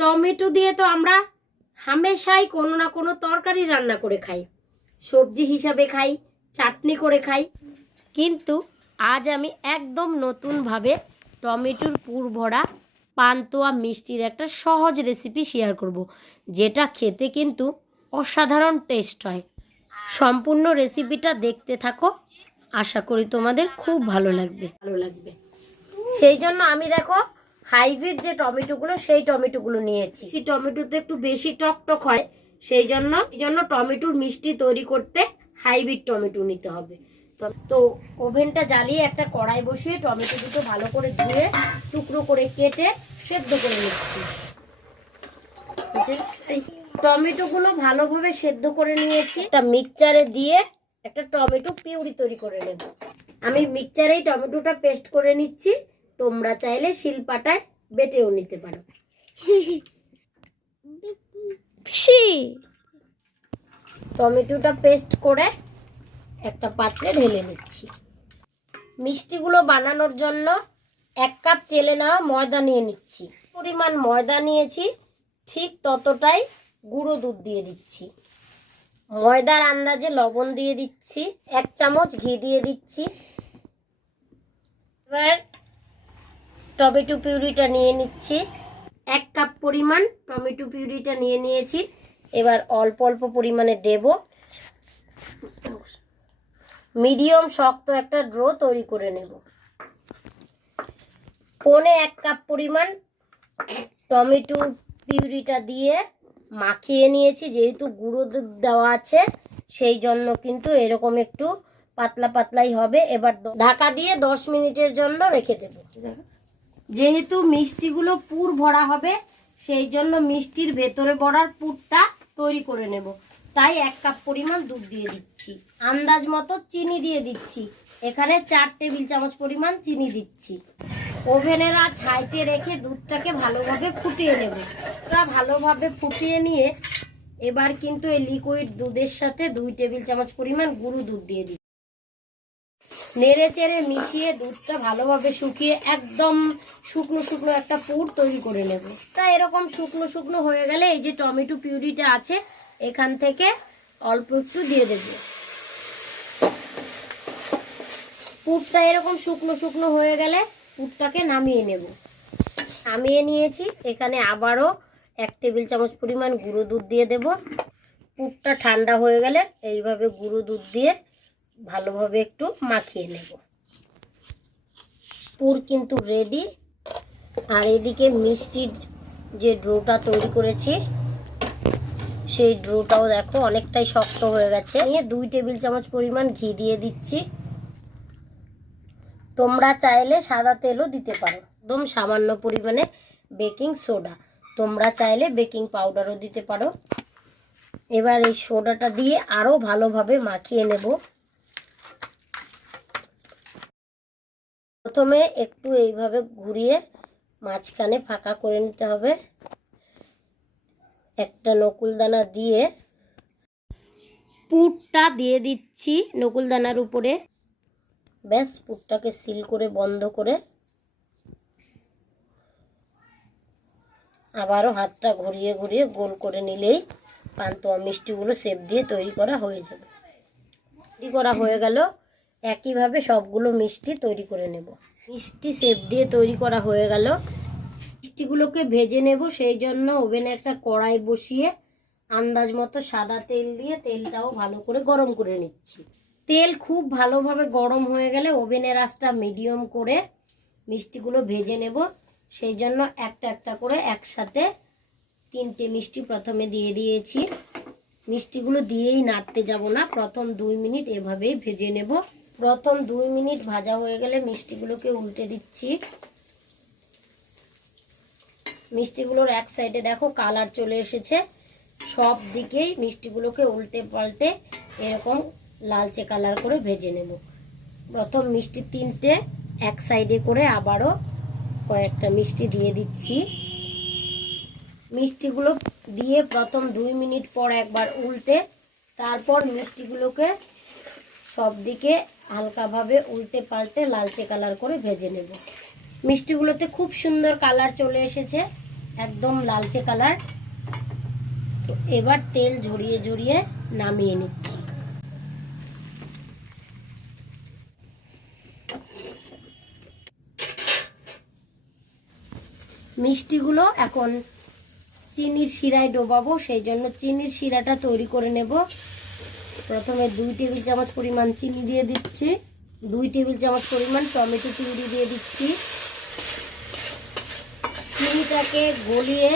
Tomato দিয়ে তো আমরা হামেশাই কোনো না কোনো তরকারি রান্না করে খাই। সবজি হিসাবে খাই চাটনি করে খাই। কিন্তু আজ আমি একদম নতুনভাবে টমেটোর পুর ভরা পান্তুয়া মিষ্টির একটা সহজ রেসিপি শেয়ার করব যেটা খেতে কিন্তু অসাধারণ টেস্ট হয়। সম্পূর্ণ রেসিপিটা দেখতে থাকো আশা করি তোমাদের খুব ভালো লাগবে। ভালো লাগবে। সেই জন্য আমি দেখো হাইব্রিড যে টমেটোগুলো, সেই টমেটোগুলো নিয়েছি। সেই টমেটোতে একটু বেশি টক টক হয়, সেই জন্য এই জন্য টমেটোর মিষ্টি তৈরি করতে হাইব্রিড টমেটো নিতে হবে। তো- ওভেনটা জ্বালিয়ে একটা কড়াই বসিয়ে টমেটো দুটো ভালো করে ধুয়ে টুকরো করে কেটে সেদ্ধ করে নিচ্ছি। টমেটোগুলো ভালোভাবে সেদ্ধ করে নিয়েছি। একটা মিক্সচারে দিয়ে একটা টমেটো পিউরি তৈরি করে নেব। আমি মিক্সচারেই টমেটোটা পেস্ট করে নিচ্ছি। তোমরা চাইলে শিলপাটায় বেটেও নিতে পারো। টমেটোটা পেস্ট করে একটা পাত্রে ঢেলে নিচ্ছি। মিষ্টিগুলো বানানোর জন্য এক কাপ চেলে নেওয়া ময়দা নিয়ে নিচ্ছি। পরিমাণ ময়দা নিয়েছি ঠিক ততটাই গুঁড়ো দুধ দিয়ে দিচ্ছি। ময়দার আন্দাজে লবণ দিয়ে দিচ্ছি এক চামচ ঘি দিয়ে দিচ্ছি। এবার টমেটো পিউরিটা নিয়ে নিচ্ছি। এক কাপ পরিমাণ টমেটো পিউরিটা নিয়ে নিয়েছি। এবার অল্প অল্প পরিমাণে দেব। মিডিয়াম শক্ত একটা ড্রো তৈরি করে নেব। পনে এক কাপ পরিমাণ টমেটো পিউরিটা দিয়ে মাখিয়ে নিয়েছি। যেহেতু গুঁড়ো দুধ দেওয়া আছে, সেই জন্য কিন্তু এরকম একটু পাতলা পাতলাই হবে। এবার ঢাকা দিয়ে দশ মিনিটের জন্য রেখে দেব। যেহেতু মিষ্টিগুলো পুর ভরা হবে, সেই জন্য মিষ্টির ভেতরে ভরার পুরটা তৈরি করে নেব। তাই এক কাপ পরিমাণ দুধ দিয়ে দিচ্ছি। আন্দাজ মতো চিনি দিয়ে দিচ্ছি। এখানে চার টেবিল চামচ পরিমাণ চিনি দিচ্ছি। ওভেনের আঁচ হাইতে রেখে দুধটাকে ভালোভাবে ফুটিয়ে নেব। তা ভালোভাবে ফুটিয়ে নিয়ে এবার কিন্তু এই লিকুইড দুধের সাথে দুই টেবিল চামচ পরিমাণ গুঁড়ো দুধ দিয়ে দিচ্ছি। নেড়ে চেড়ে মিশিয়ে দুধটা ভালোভাবে শুকিয়ে একদম শুকনো শুকনো একটা পুর তৈরি করে নেব। তা এরকম শুকনো শুকনো হয়ে গেলে এই যে টমেটো পিউরিটা আছে, এখান থেকে অল্প একটু দিয়ে দেব। পুরটা এরকম শুকনো শুকনো হয়ে গেলে পুরটাকে নামিয়ে নেব। নামিয়ে নিয়েছি, এখানে আবারও এক টেবিল চামচ পরিমাণ গুঁড়ো দুধ দিয়ে দেব। পুরটা ঠান্ডা হয়ে গেলে এইভাবে গুঁড়ো দুধ দিয়ে ভালোভাবে একটু মাখিয়ে নেব। পুর কিন্তু রেডি আর এদিকে মিষ্টির যে ড্রোটা তৈরি করেছি, সেই ড্রোটাও দেখো অনেকটাই শক্ত হয়ে গেছে। নিয়ে দুই টেবিল চামচ পরিমাণ ঘি দিয়ে দিচ্ছি। তোমরা চাইলে সাদা তেলও দিতে পারো। একদম সামান্য পরিমাণে বেকিং সোডা। তোমরা চাইলে বেকিং পাউডারও দিতে পারো। এবার এই সোডাটা দিয়ে আরও ভালোভাবে মাখিয়ে নেব। প্রথমে একটু এইভাবে ঘুরিয়ে মাঝখানে ফাঁকা করে নিতে হবে। একটা নকুলদানা দিয়ে পুরটা দিয়ে দিচ্ছি নকুলদানার উপরে। ব্যাস, পুরটাকে সিল করে, বন্ধ করে আবারও হাতটা ঘুরিয়ে ঘুরিয়ে গোল করে নিলেই পান্তুয়া মিষ্টিগুলো সেপ দিয়ে তৈরি করা হয়ে যাবে। তৈরি করা হয়ে গেল। একইভাবে সবগুলো মিষ্টি তৈরি করে নেব। মিষ্টি সেপ দিয়ে তৈরি করা হয়ে গেল। মিষ্টিগুলোকে ভেজে নেব, সেই জন্য ওভেনে একটা কড়াই বসিয়ে আন্দাজ মতো সাদা তেল দিয়ে তেলটাও ভালো করে গরম করে নিচ্ছি। তেল খুব ভালোভাবে গরম হয়ে গেলে ওভেনের আঁচটা মিডিয়াম করে মিষ্টিগুলো ভেজে নেব। সেই জন্য একটা একটা করে একসাথে তিনটে মিষ্টি প্রথমে দিয়ে দিয়েছি। মিষ্টিগুলো দিয়েই নাড়তে যাব না, প্রথম দুই মিনিট এভাবেই ভেজে নেব। প্রথম দুই মিনিট ভাজা হয়ে গেলে মিষ্টিগুলোকে উল্টে দিচ্ছি। মিষ্টিগুলোর এক সাইডে দেখো কালার চলে এসেছে। সব দিকেই মিষ্টিগুলোকে উল্টে পাল্টে এরকম লালচে কালার করে ভেজে নেব। প্রথম মিষ্টি তিনটে এক সাইডে করে আবারও কয়েকটা মিষ্টি দিয়ে দিচ্ছি। মিষ্টিগুলো দিয়ে প্রথম দুই মিনিট পর একবার উল্টে তারপর মিষ্টিগুলোকে সব দিকে হালকাভাবে উল্টে পাল্টে লালচে কালার করে ভেজে নেব। মিষ্টিগুলোতে খুব সুন্দর কালার চলে এসেছে, একদম লালচে কালার। তো এবার তেল ঝরিয়ে ঝরিয়ে নামিয়ে নিচ্ছি। মিষ্টিগুলো এখন চিনির শিরায় ডোবাবো, সেই জন্য চিনির শিরাটা তৈরি করে নেব। প্রথমে দুই টেবিল চামচ পরিমাণ চিনি দিয়ে দিচ্ছি। দুই টেবিল চামচ পরিমাণ টমেটো পিউরি দিয়ে দিচ্ছি। চিনিটাকে গলিয়ে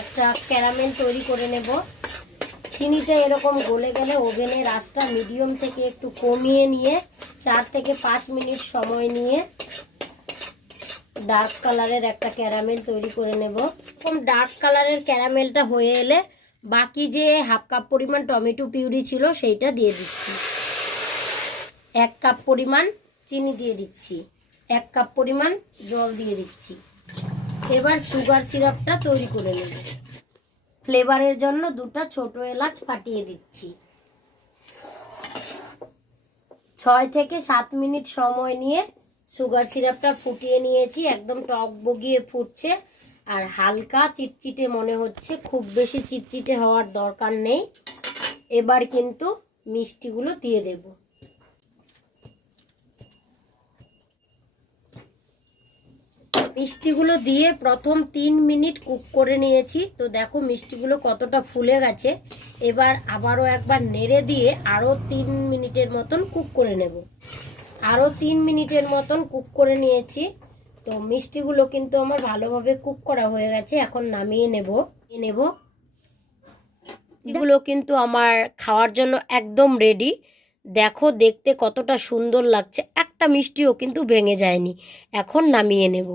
একটা ক্যারামেল তৈরি করে নেব। চিনিটা এরকম গলে গেলে ওভেনের আঁচটা মিডিয়াম থেকে একটু কমিয়ে নিয়ে চার থেকে পাঁচ মিনিট সময় নিয়ে ডার্ক কালারের একটা ক্যারামেল তৈরি করে নেব। এরকম ডার্ক কালারের ক্যারামেলটা হয়ে এলে বাকি যে হাফ কাপ পরিমাণ টমেটো পিউরি ছিল সেইটা দিয়ে দিচ্ছি। এক কাপ পরিমাণ চিনি দিয়ে দিচ্ছি। এক কাপ পরিমাণ জল দিয়ে দিচ্ছি। এবার সুগার সিরাপটা তৈরি করে নেব। ফ্লেভারের জন্য দুটো ছোট এলাচ ফাটিয়ে দিচ্ছি। ছয় থেকে সাত মিনিট সময় নিয়ে সুগার সিরাপটা ফুটিয়ে নিয়েছি। একদম টক বগিয়ে ফুটছে। আর হালকা চিটচিটে মনে হচ্ছে, খুব বেশি চিটচিটে হওয়ার দরকার নেই। এবার কিন্তু মিষ্টিগুলো দিয়ে দেব। মিষ্টিগুলো দিয়ে প্রথম তিন মিনিট কুক করে নিয়েছি। তো দেখো মিষ্টিগুলো কতটা ফুলে গেছে। এবার আবারও একবার নেড়ে দিয়ে আরও তিন মিনিটের মতন কুক করে নেব। আরও তিন মিনিটের মতন কুক করে নিয়েছি। তো মিষ্টিগুলো কিন্তু আমার ভালোভাবে কুক করা হয়ে গেছে, এখন নামিয়ে নেব নেব। এগুলো কিন্তু আমার খাওয়ার জন্য একদম রেডি দেখো দেখতে কতটা সুন্দর লাগছে, একটা মিষ্টিও কিন্তু ভেঙে যায়নি, এখন নামিয়ে নেব।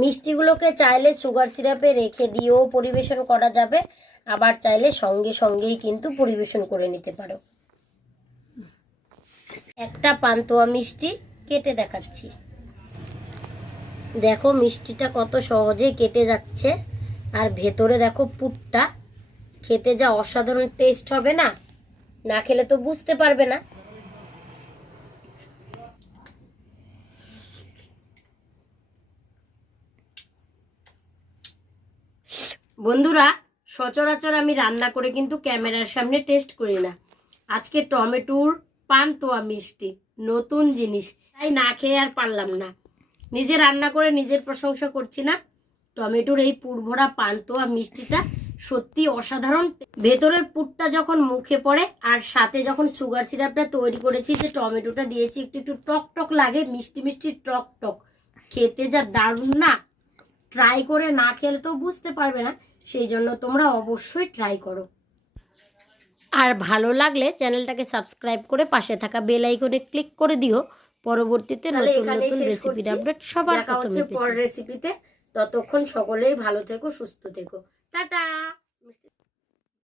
মিষ্টিগুলোকে চাইলে সুগার সিরাপে রেখে দিয়েও পরিবেশন করা যাবে, আবার চাইলে সঙ্গে সঙ্গেই কিন্তু পরিবেশন করে নিতে পারো। একটা পান্তুয়া মিষ্টি কেটে দেখাচ্ছি। দেখো মিষ্টিটা কত সহজে কেটে যাচ্ছে। আর ভেতরে দেখো পুরটা। খেতে যা অসাধারণ টেস্ট হবে না? না খেলে তো বুঝতে পারবে না। বন্ধুরা, সচরাচর আমি রান্না করে কিন্তু ক্যামেরার সামনে টেস্ট করি না। আজকে টমেটোর পান্তুয়া মিষ্টি, নতুন জিনিস। তাই না খেয়ে আর পারলাম না। নিজে রান্না করে নিজের প্রশংসা করছি না। টমেটোর এই পুরভরা পান্তুয়া মিষ্টিটা সত্যি অসাধারণ। ভেতরের পুরটা যখন মুখে পড়ে আর সাথে যখন সুগার সিরাপটা তৈরি করেছি যে টমেটোটা দিয়েছি, একটু একটু টক টক লাগে, মিষ্টি মিষ্টি টক টক। খেতে যা দারুণ না? ট্রাই করে না খেলে তো বুঝতে পারবে না। সেই জন্য তোমরা অবশ্যই ট্রাই করো। আর ভালো লাগলে চ্যানেলটাকে সাবস্ক্রাইব করে পাশে থাকা বেল আইকনে ক্লিক করে দিও। পরবর্তীতে নতুন নতুন রেসিপির আপডেট সবার প্রথমে হচ্ছে পরের রেসিপিতে ততক্ষণ সকলেই ভালো থেকো সুস্থ থেকো। টাটা!